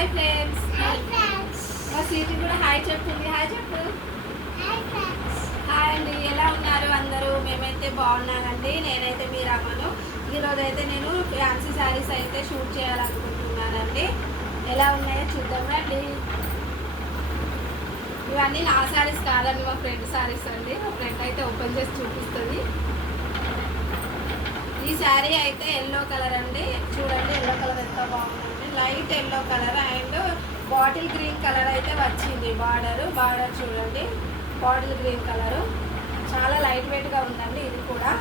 Hi friends. మా సీటి కూడా hi చెప్తుంది. హాయ్ చెప్పు. హాయ్ అండి, ఎలా ఉన్నారు అందరూ? మేమైతే బాగున్నానండి. నేనైతే మీ రమ్మను. ఈరోజు అయితే నేను ఫ్యాన్సీ శారీస్ అయితే షూట్ చేయాలనుకుంటున్నానండి. ఎలా ఉన్నాయో చూద్దాం రండి. ఇవన్నీ నా శారీస్ కాదండి, మా ఫ్రెండ్ శారీస్ అండి. మా ఫ్రెండ్ అయితే ఓపెన్ చేసి చూపిస్తుంది. ఈ శారీ అయితే ఎల్లో కలర్ అండి. చూడండి ఎల్లో కలర్ ఎంత బాగుందండి. Light yellow colour and bottle green colour అయితే వచ్చింది. బార్డర్ చూడండి, బాటిల్ గ్రీన్ కలరు చాలా లైట్ వెయిట్గా ఉందండి. ఇది కూడా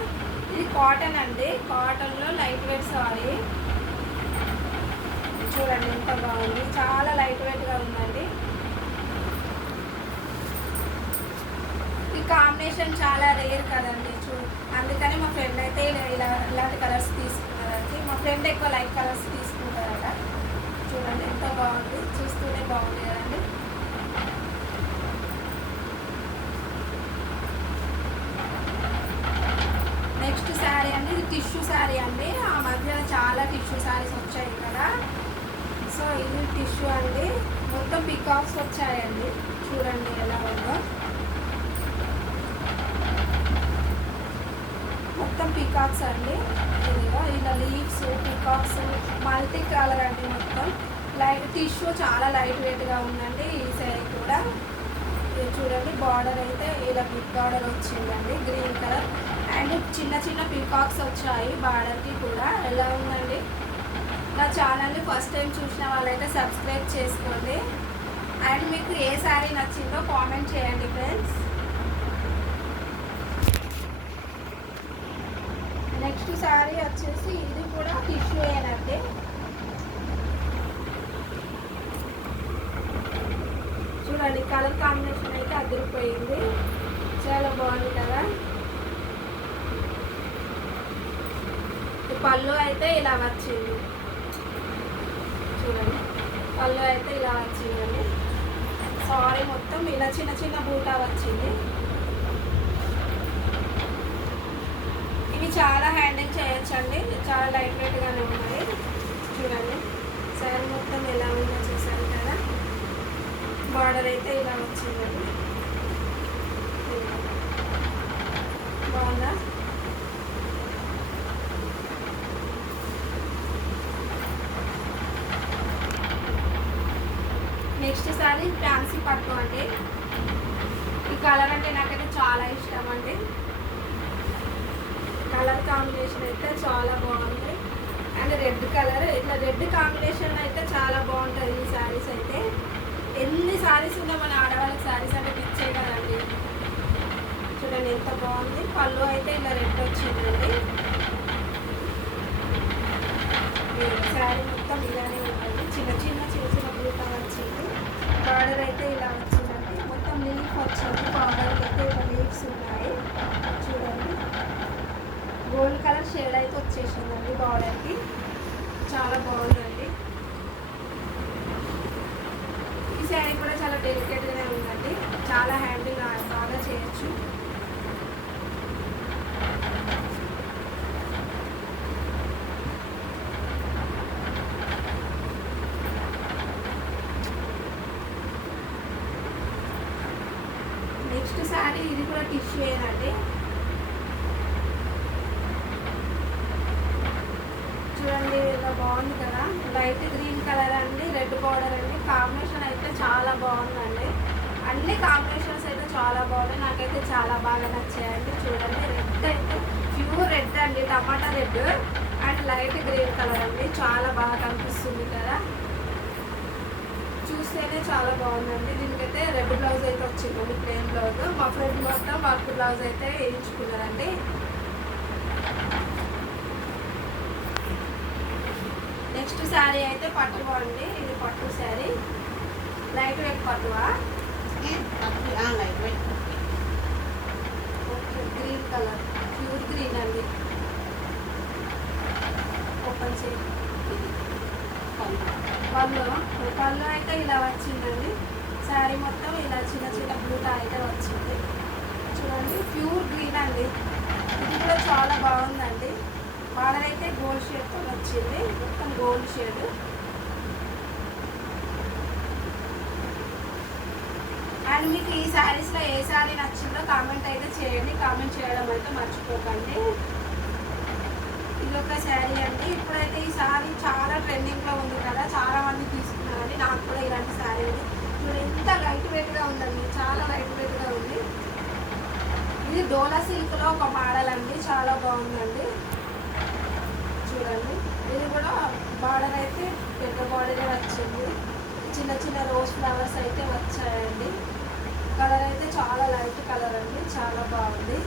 ఇది కాటన్ అండి. కాటన్లో లైట్ వెయిట్ సారీ చూడండి ఎంత బాగుంది. చాలా లైట్ వెయిట్గా ఉందండి. ఈ కాంబినేషన్ చాలా రేర్ కదండి. అందుకని మా ఫ్రెండ్ అయితే ఇలాంటి కలర్స్ తీసుకున్నారండి. మా ఫ్రెండ్ ఎక్కువ లైట్ కలర్స్ తీసుకుంటారట. చూడండి ఎంత బాగుంది, చూస్తూనే బాగుంది కదండి. నెక్స్ట్ శారీ అండి, ఇది టిష్యూ శారీ అండి. ఆ మధ్య చాలా టిష్యూ శారీస్ వచ్చాయి కదా, సో ఇది టిష్యూ అండి. మొత్తం పికాక్స్ వచ్చాయండి. చూడండి ఎలా ఉందో. మొత్తం పికాక్స్ అండి. ఇదిగో ఇలా లీవ్స్, పికాక్స్, మల్టీ కలర్ అండి. మొత్తం లైట్ టిష్యూ చాలా లైట్ వెయిట్గా ఉందండి. ఈ శారీ కూడా చూడండి. బార్డర్ అయితే ఇలా బిగ్ బార్డర్ వచ్చిందండి, గ్రీన్ కలర్ అండ్ చిన్న చిన్న పికాక్స్ వచ్చాయి బార్డర్కి కూడా. ఎలా ఉందండి? నా ఛానల్ని ఫస్ట్ టైం చూసిన వాళ్ళైతే సబ్స్క్రైబ్ చేసుకోండి. అండ్ మీకు ఏ శారీ నచ్చిందో కామెంట్ చేయండి ఫ్రెండ్స్. నెక్స్ట్ శారీ వచ్చేసి ఇది కూడా టిష్యూ ఏనండి. చూడండి కలర్ కాంబినేషన్ అయితే అదిరిపోయింది. చాలా బాగుంది కదా. పళ్ళు అయితే ఇలా వచ్చింది. చూడండి పళ్ళు అయితే ఇలా వచ్చిందండి. సారీ మొత్తం ఇలా చిన్న చిన్న బూటా వచ్చింది. ఇవి చాలా హ్యాండిల్ చేయొచ్చండి. చాలా లైట్ వెయిట్గానే ఉన్నాయి. చూడండి శారీ మొత్తం ఎలా ఉందో చూసారు కదా. బార్డర్ అయితే ఇలా వచ్చిందండి. బాగుందా? నెక్స్ట్ శారీ ఫ్యాన్సీ పట్టు అండి. ఈ కలర్ అంటే నాకైతే చాలా ఇష్టం అండి. కలర్ కాంబినేషన్ అయితే చాలా బాగుంది. అండ్ రెడ్ కలర్, ఇట్లా రెడ్ కాంబినేషన్ అయితే చాలా బాగుంటుంది. ఈ శారీస్ అయితే ఎన్ని శారీస్ ఉందో మన ఆడవాళ్ళకి శారీస్ అంటే పిచ్చే కదండి. చూడండి ఎంత బాగుంది. పళ్ళు అయితే ఇలా రెడ్ వచ్చిందండి. శారీ మొత్తం ఇలానే ఉంటుంది. చిన్న చిన్న బ్లూగా వచ్చింది. బార్డర్ అయితే ఇలా వచ్చిందండి. మొత్తం లీఫ్ వచ్చింది. బార్డర్కి అయితే ఇలా లీవ్స్ ఉన్నాయి. చూడండి గోల్డ్ కలర్ షేడ్ అయితే వచ్చేసిందండి బార్డర్కి. చాలా బాగుందండి. ఈ శారీ కూడా చాలా డెలికేట్గానే ఉందండి. చాలా హ్యాండిల్ బాగా చేయొచ్చు. నెక్స్ట్ శారీ ఇది కూడా టిష్యూ ఏనండి. చూడండి ఇలా బాగుంది కదా. లైట్ గ్రీన్ కలర్ అండి, రెడ్ బార్డర్ అండి. కాంబినేషన్ అయితే చాలా బాగుందండి. అన్ని కాంబినేషన్స్ అయితే చాలా బాగున్నాయి. నాకైతే చాలా బాగా నచ్చాయండి. చూడండి రెడ్ అయితే ప్యూర్ రెడ్ అండి, tomato red and light green colour అండి. చాలా బాగా కనిపిస్తుంది కదా, చూస్తేనే చాలా బాగుందండి. దీనికైతే రెడ్ బ్లౌజ్ అయితే వచ్చిందండి, ప్లెయిన్ బ్లౌజ్. మా ఫ్రెండ్ మొత్తం వర్క్ బ్లౌజ్ అయితే వేయించుకున్నారండి. నెక్స్ట్ శారీ అయితే పట్టువా అండి. ఇది పట్టు శారీ, లైట్ వెయిట్ పట్టువా. Light weight okay. Green colour, pure green అండి. ఓపెన్ చేయి. పళ్ళు అయితే ఇలా వచ్చిందండి. శారీ మొత్తం ఇలా చిన్న చిన్న బ్లూటా అయితే వచ్చింది. చూడండి ప్యూర్ గ్రీన్ అండి. ఇది కూడా చాలా బాగుందండి. బార్డర్ అయితే గోల్డ్ షేడ్తో వచ్చింది, మొత్తం గోల్డ్ షేడ్. అండ్ మీకు ఈ శారీస్లో ఏ శారీ నచ్చిందో కామెంట్ అయితే చేయండి. కామెంట్ చేయడం అయితే మర్చిపోకండి. ఇది ఒక శారీ అండి. ఇప్పుడైతే ఈ శారీ చాలా ట్రెండింగ్లో ఉంది కదా, చాలా మంది తీసుకున్నారని. నాకు కూడా ఇలాంటి శారీ ఉంది. ఇప్పుడు ఎంత లైట్ వెయిట్గా ఉందండి, చాలా లైట్ వెయిట్గా ఉంది. ఇది డోలా సిల్క్లో ఒక మోడల్ అండి, చాలా బాగుందండి. చూడండి, ఇది కూడా బార్డర్ అయితే పెద్ద బార్డరే వచ్చింది. చిన్న చిన్న రోజ్ ఫ్లవర్స్ అయితే వచ్చాయండి. కలర్ అయితే చాలా లైట్ కలర్ అండి, చాలా బాగుంది.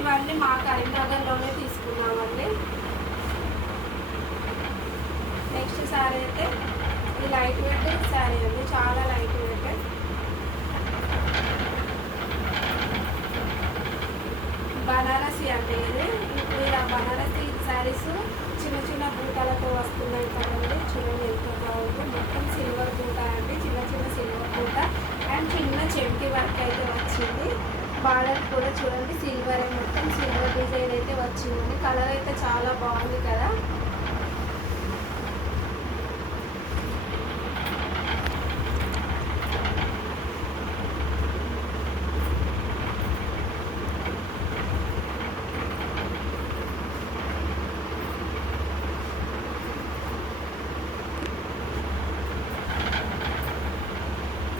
ఇవన్నీ మా కరీంనగర్లోనే తీసుకున్నామండి. నెక్స్ట్ శారీ అయితే ఇది లైట్ వెయిట్ శారీ అండి, చాలా లైట్ వెయిట్. బనారసి అంటే ఇది. ఇప్పుడు ఇలా బనారసి శారీస్ చిన్న చిన్న బూటాలతో వస్తున్నాయి కదండి. చూడండి ఎంత బాగుంది. మొత్తం సిల్వర్ బూట అండి, చిన్న చిన్న సిల్వర్ బూట అండ్ చిన్న చెంకి వర్క్ అయితే వచ్చింది. బార్డర్ కూడా చూడండి సిల్వర్, మొత్తం సిల్వర్ డిజైన్ అయితే వచ్చిందండి. కలర్ అయితే చాలా బాగుంది కదా.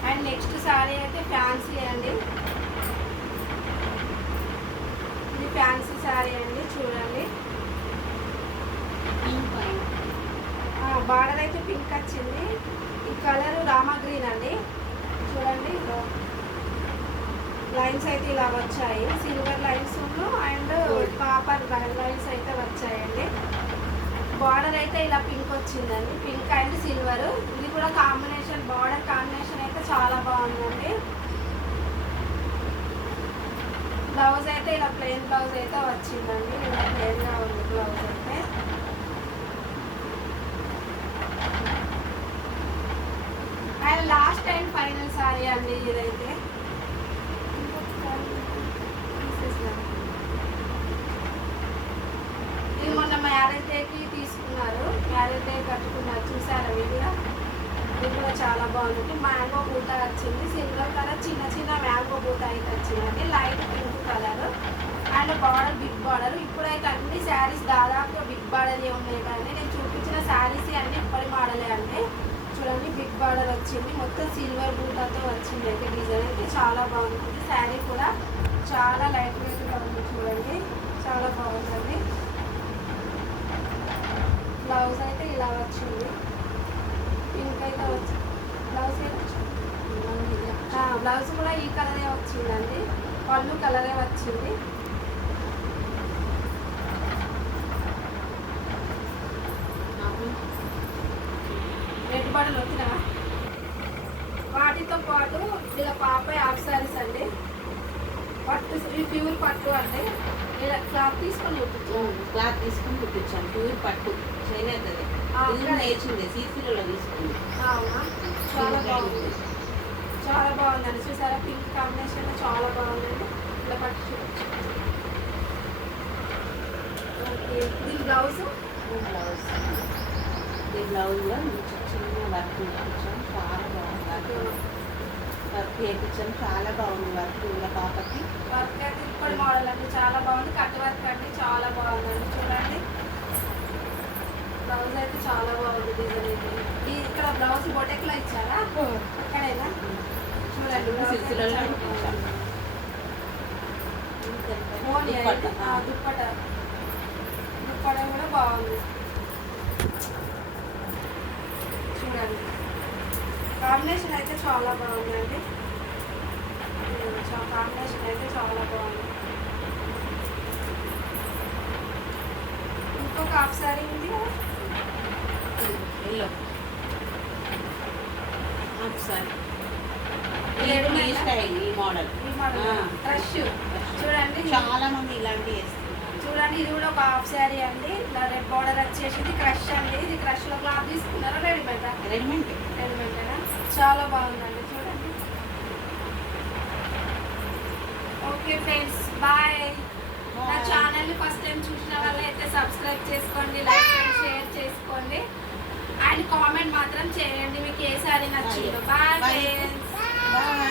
అండ్ నెక్స్ట్ శారీ అయితే ఫ్యాన్సీ అండి. ఇది ఫ్యాన్సీ శారీ అండి, చూడండి. బార్డర్ అయితే పింక్ వచ్చింది. ఈ కలర్ రామా గ్రీన్ అండి. చూడండి లైన్స్ అయితే ఇలా వచ్చాయి, silver lines and copper lines అయితే వచ్చాయండి. బార్డర్ అయితే ఇలా పింక్ వచ్చిందండి, పింక్ అండ్ సిల్వర్. ఇది కూడా కాంబినేషన్, బార్డర్ కాంబినేషన్ అయితే చాలా బాగుందండి. బ్లౌజ్ అయితే ఇలా ప్లెయిన్ బ్లౌజ్ అయితే వచ్చిందండి, ఇలా ప్లెయిన్గా ఉంది బ్లౌజ్ అయితే. And last and final sorry అండి ఇదైతే. ఇది మొన్న మ్యారేజ్ డేకి తీసుకున్నారు, మ్యారేజ్ డే కట్టుకున్నారు, చూసారా వీడియో? ఇది కూడా చాలా బాగుంది. మ్యాంగో బూట వచ్చింది, సిల్వర్ కలర్ చిన్న చిన్న మ్యాంగో బూట అయితే వచ్చిందండి. Light pink colour and border big border. ఇప్పుడైతే అన్ని శారీస్ దాదాపుగా బిగ్ బార్డర్లే ఉన్నాయి కానీ నేను చూపించిన శారీస్ అన్ని ఇప్పటి మోడలే అండి. చూడండి బిగ్ బార్డర్ వచ్చింది, మొత్తం సిల్వర్ బూటతో వచ్చింది అయితే. డిజైన్ అయితే చాలా బాగుంటుంది. శారీ కూడా చాలా లైట్ వెయిట్గా ఉంది, చూడండి చాలా బాగుంటుంది. బ్లౌజ్ అయితే ఇలా వచ్చింది, పింక్ అయితే వచ్చింది. బ్లౌజ్ బ్లౌజ్ కూడా ఈ కలరే వచ్చిందండి, పళ్ళు కలరే వచ్చింది. రెడ్ బార్డర్ వచ్చినా వాటితో పాటు ఇలా పాప హాఫ్ శారీస్ అండి, పట్టు ప్యూర్ పట్టు అండి. ఇలా క్లాత్ తీసుకొని కుట్టించాను ప్యూర్ పట్టు చేనేత నేర్చింది, సీసీలో తీసుకుంది. అవునా, చాలా బాగుంది, చాలా బాగుందండి. చూసారా పింక్ కాంబినేషన్ చాలా బాగుందండి. ఇలా పట్టు చూడొచ్చు. ఓకే, దీని బ్లౌజ్ ఈ బ్లౌజ్లో చిన్న వర్క్ వేయించాం, చాలా బాగుంది. వర్క్ వేయించాం, చాలా బాగుంది వర్క్. ఇలా పాపకి వర్క్ అయితే ఇప్పుడు మోడల్ అండి, చాలా బాగుంది. కట్ వర్క్ అండి, చాలా బాగుందండి. చూడండి బ్లౌజ్ అయితే చాలా బాగుంది. డిజైన్ అయితే ఇక్కడ బ్లౌజ్ బొటెక్లో ఇచ్చారా, అక్కడేనా? చూడండి సిల్సిలో దుప్పట కూడా బాగుంది. చూడండి కాంబినేషన్ అయితే చాలా బాగుందండి. కాంబినేషన్ అయితే చాలా బాగుంది. ఇంకొక హాఫ్ సారీ ఉంది కదా, ఎల్లో హాఫ్ సారీ. ఈ మోడల్ క్రష్ చూడండి, చాలా మంది ఇలాంటివి వేస్తారు. చూడండి ఇది కూడా ఒక హాఫ్ శారీ అండి. ఇట్లా రెడ్ బార్డర్ వచ్చేసి ఇది క్రష్ అండి. ఇది క్రష్ లో క్లాత్ తీసుకున్నారా రెడీమేడ్? రెడీమేడేనా? చాలా బాగుందండి, చూడండి. Okay friends, bye. నా ఛానల్ని ఫస్ట్ టైం చూసిన వాళ్ళైతే సబ్స్క్రైబ్ చేసుకోండి, లైక్ అండ్ షేర్ చేసుకోండి అండ్ కామెంట్ మాత్రం చేయండి మీకు ఏ శారీ ఫ్రెండ్స్. బాయ్.